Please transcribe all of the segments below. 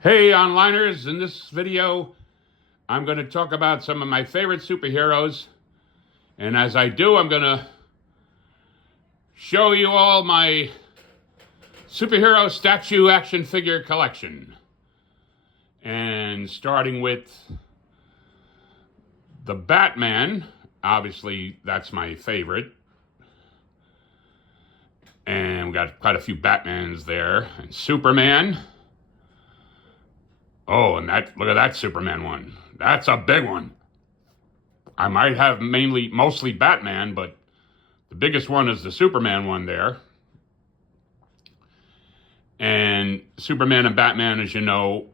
Hey onliners, in this video I'm going to talk about some of my favorite superheroes, and as I do I'm going to show you all my superhero statue action figure collection. And starting with the Batman, obviously that's my favorite, and we got quite a few Batmans there. And Superman. Oh, and look at that Superman one. That's a big one. I might have mostly Batman, but the biggest one is the Superman one there. And Superman and Batman, as you know,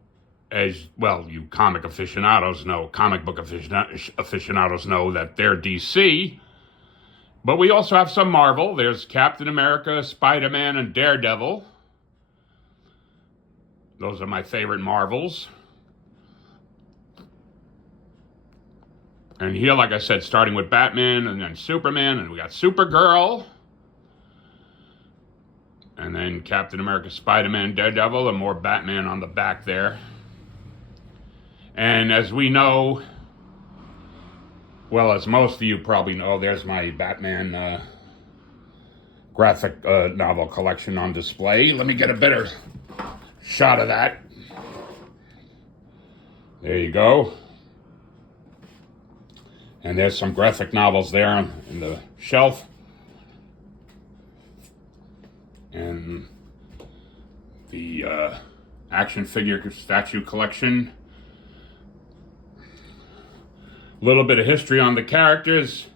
you comic aficionados know, comic book aficionados know that they're DC. But we also have some Marvel. There's Captain America, Spider-Man, and Daredevil. Those are my favorite Marvels. And here, like I said, starting with Batman and then Superman, and we got Supergirl. And then Captain America, Spider-Man, Daredevil, and more Batman on the back there. And as we know, well, as most of you probably know, there's my Batman graphic novel collection on display. Let me get a better shot of that. There you go. And there's some graphic novels there in the shelf. And the action figure statue collection. A little bit of history on the characters.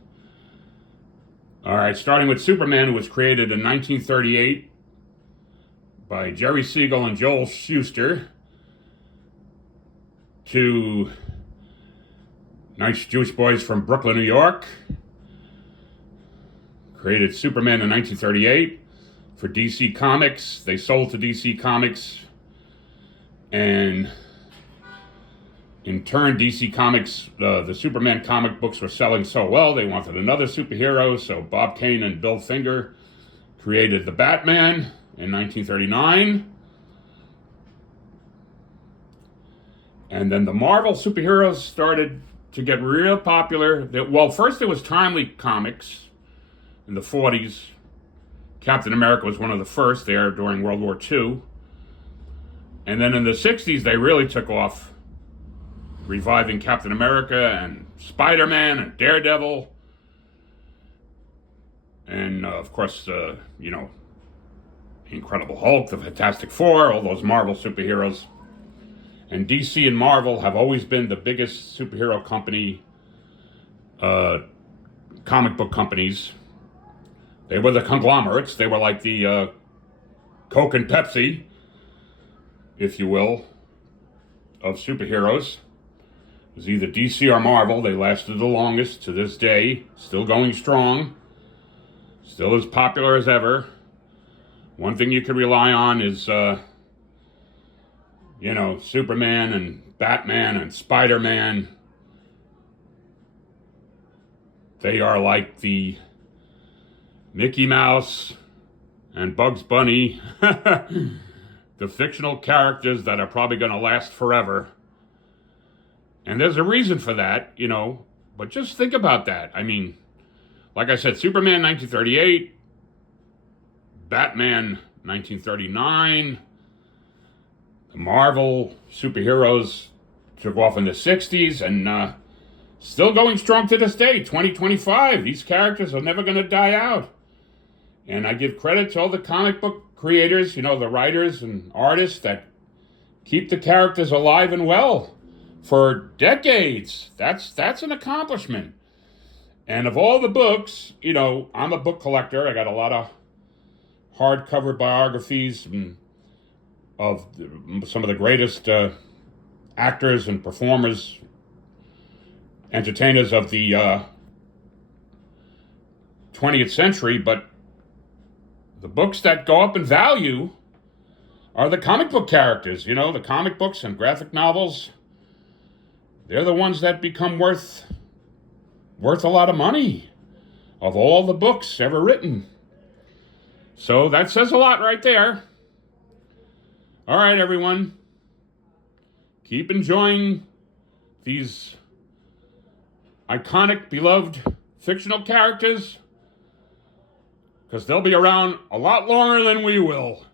All right, starting with Superman, who was created in 1938 by Jerry Siegel and Joel Shuster. Two nice Jewish boys from Brooklyn, New York. Created Superman in 1938 for DC Comics. They sold to DC Comics, and in turn, DC Comics, the Superman comic books were selling so well, they wanted another superhero, so Bob Kane and Bill Finger created the Batman in 1939. And then the Marvel superheroes started to get real popular. Well, first it was Timely Comics in the 40s. Captain America was one of the first there during World War II. And then in the 60s, they really took off, reviving Captain America and Spider-Man and Daredevil. And, of course, Incredible Hulk, the Fantastic Four, all those Marvel superheroes. And DC and Marvel have always been the biggest superhero company, comic book companies. They were the conglomerates. They were like the Coke and Pepsi, if you will, of superheroes. It was either DC or Marvel. They lasted the longest to this day, still going strong, still as popular as ever. One thing you can rely on is Superman and Batman and Spider-Man. They are like the Mickey Mouse and Bugs Bunny, the fictional characters that are probably going to last forever. And there's a reason for that, but just think about that. I mean, like I said, Superman 1938, Batman 1939, the Marvel superheroes took off in the 60s and still going strong to this day, 2025. These characters are never going to die out. And I give credit to all the comic book creators, the writers and artists that keep the characters alive and well for decades. That's an accomplishment. And of all the books, I'm a book collector. I got a lot of hardcover biographies of some of the greatest actors and performers, entertainers of the 20th century, but the books that go up in value are the comic book characters. The comic books and graphic novels, they're the ones that become worth a lot of money of all the books ever written. So that says a lot right there. All right, everyone. keep enjoying these iconic, beloved fictional characters, because they'll be around a lot longer than we will.